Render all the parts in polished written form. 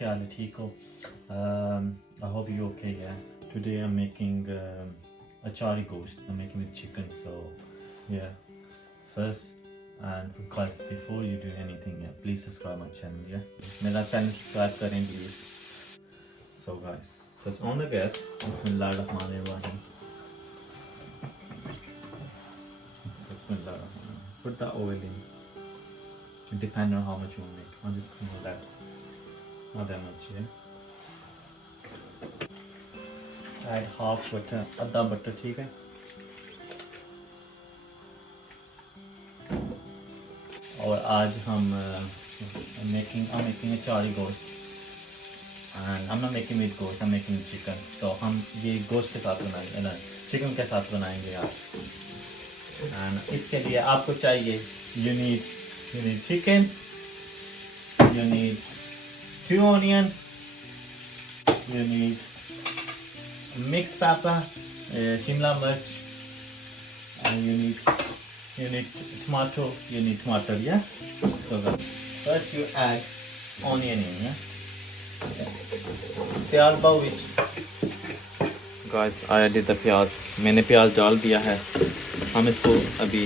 क्या हाल है ठीक हो? I hope you're okay. Yeah. Today I'm making Achari Gosht. I'm making with chicken. So yeah. First and guys, before you do anything, yeah, please subscribe my channel. Yeah. मेरा channel subscribe करें please. So guys, just on the gas. Bismillahirrahmanirrahim. Bismillahirrahmanirrahim. Put the oil in. It depends on how much you want to make. I'll just put more less. Not that much, yeah. Add half butter, आधा butter, ठीक है. और आज हम I'm making Achari Gosht, and I'm not making with ghost, I'm making with chicken. So हम ये गोश्त के साथ बनाएंगे ना, चिकन के साथ बनाएंगे आज. And इसके लिए आपको चाहिए you need chicken, you need 2 onion, you need mixed pepper, shimla mirch, and you need tomato, yeah. So first you add onion in, yeah. प्याज पाओ which guys I added the प्याज, मैंने प्याज डाल दिया है. हम इसको अभी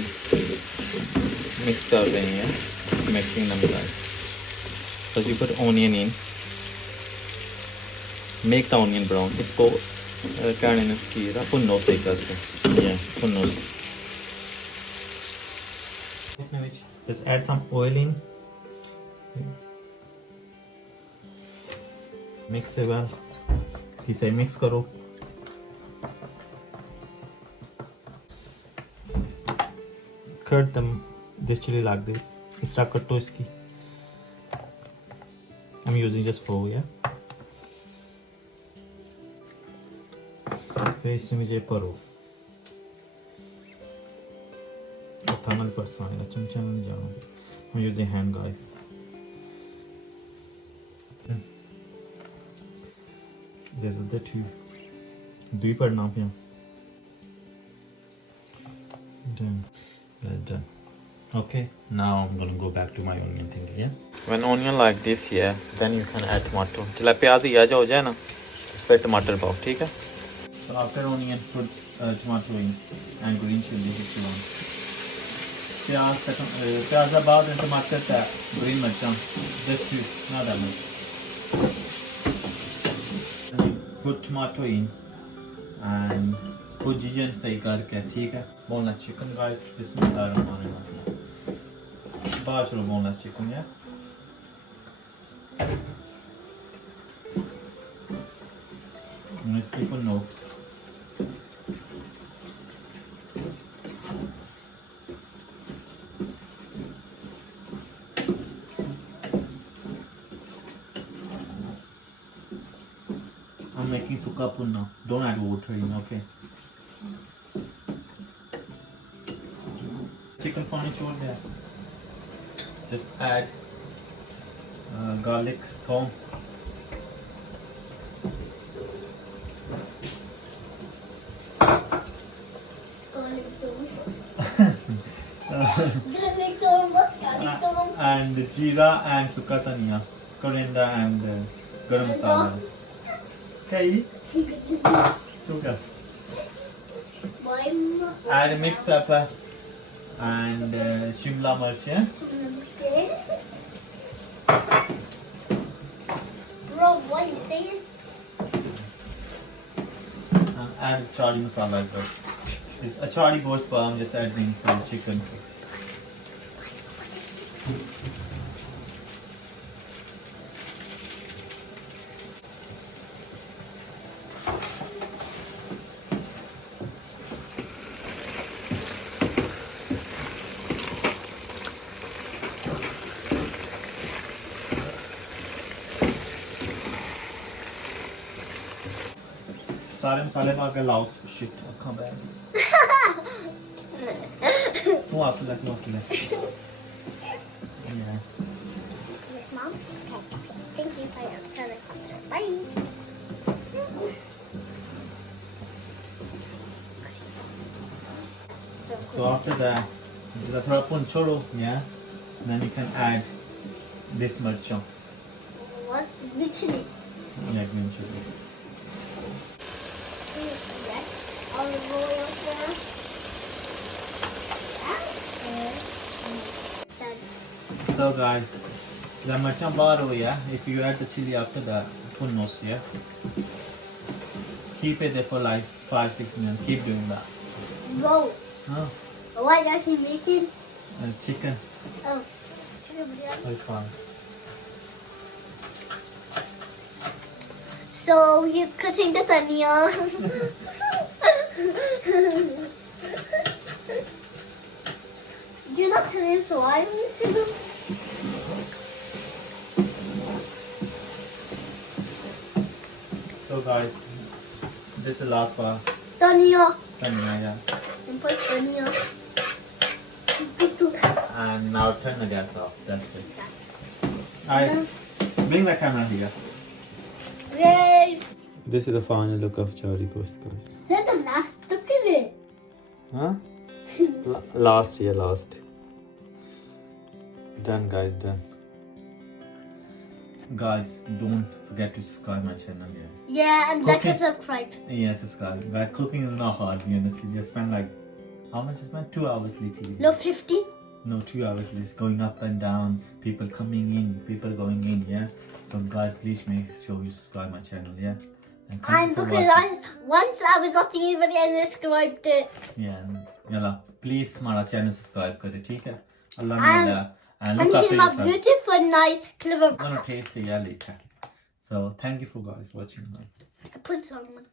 मिक्स कर रहे हैं, mixing them guys. So you put onion in, make the onion brown. इसको क्या कहना है इसकी भुनो सही करके, yeah, भुनो. Just add some oil in, mix it well. इसे mix करो. Cut them this chili like this. इस तरह कटो इसकी. I'm using just 4, yeah. फिर इसमें मुझे परो. थामल पर साने चमचा में जाऊंगी. I'm using hand guys. These are the two. Do you put now here? Done. Well done. Okay, now I'm gonna go back to my onion thing, yeah. When onion like this here, then you can add tomato. जब प्याज ये आ जाए ना, फिर टमाटर पाओ, ठीक है? So after onion, put tomato in and green chili if you want. प्याज के बाद टमाटर का green मिर्चा, just 2, not that much. Put tomato in and put jijan सही करके, ठीक है? Boneless chicken guys, Bismillahirrahmanirrahim. बाहर चलो boneless chicken, yeah. Most people know. I'm making suka punna. Don't add water in, okay? Chicken pani chol there. Just add garlic, thom. And jeera and suka dhania, coriander and garam masala. Okay. Sugar. Add mixed pepper and shimla mirch, yeah. Bro, what are you saying? And add achari masala as well. This achari gosht, but I'm just adding for the chicken. सारे मसाले पा के लाओ. Shit अखा bag. तू आसले. Yeah. Yes, Mom? Okay. Thank you for your service. Bye. So after that, the throw punchoro, yeah. Then you can add this mirch. What's Literally. Yeah, green chili. Yes. Olive oil first. Done. So guys, the mirchan bahar ho gaya. If you add the chili after that, punnos, yeah. Keep it there for like 5-6 minutes. Keep doing that. Roll. Huh? What are you actually making? Chicken. Oh, chicken biryani. Oh, it's fine. So he's cutting the dhania. You're not telling him, so I need to. So guys, this is the last part. Dhania. Dhania, yeah. And put dhania. And now turn the gas off. That's it. I bring the camera here. Yay! This is the final look of Achari Gosht, guys. Is that the last look at it? Huh? Last. Done, guys, done. Guys, don't forget to subscribe my channel, yeah. Yeah, and like and Cooking. subscribe. Yeah, subscribe. Guys, cooking is not hard, to be honest with you. I spend like, how much I spent? 2 hours literally. No, 50. No, 2 hours just going up and down, people coming in, people going in, yeah. So guys, please make sure you subscribe my channel, yeah. And thank you And for because watching. once I was watching it and I subscribed it. Yeah, yalla, please हमारा channel subscribe करें, ठीक है? Allah And- मिला. And And look he's after my yourself. beautiful, nice, clever. I'm gonna taste it, yeah, later. So thank you for guys watching. I put some on.